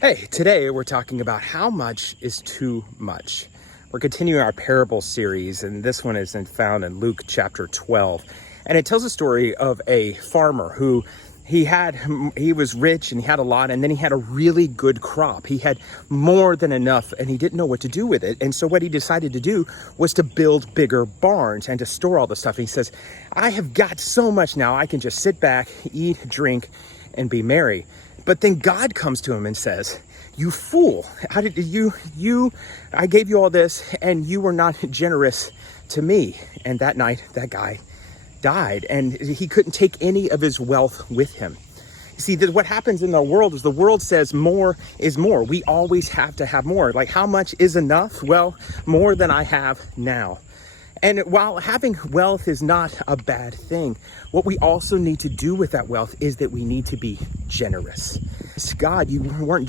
Hey, today we're talking about how much is too much. We're continuing our parable series, and this one is found in Luke chapter 12. And it tells a story of a farmer who he was rich and he had a lot, and then he had a really good crop. He had more than enough and he didn't know what to do with it. And so what he decided to do was to build bigger barns and to store all the stuff. And he says, I have got so much now, I can just sit back, eat, drink, and be merry. But then God comes to him and says, you fool, how did I gave you all this and you were not generous to me. And that night, that guy died and he couldn't take any of his wealth with him. You see, what happens in the world is the world says more is more. We always have to have more. Like, how much is enough? Well, more than I have now. And while having wealth is not a bad thing, what we also need to do with that wealth is that we need to be generous. God, you weren't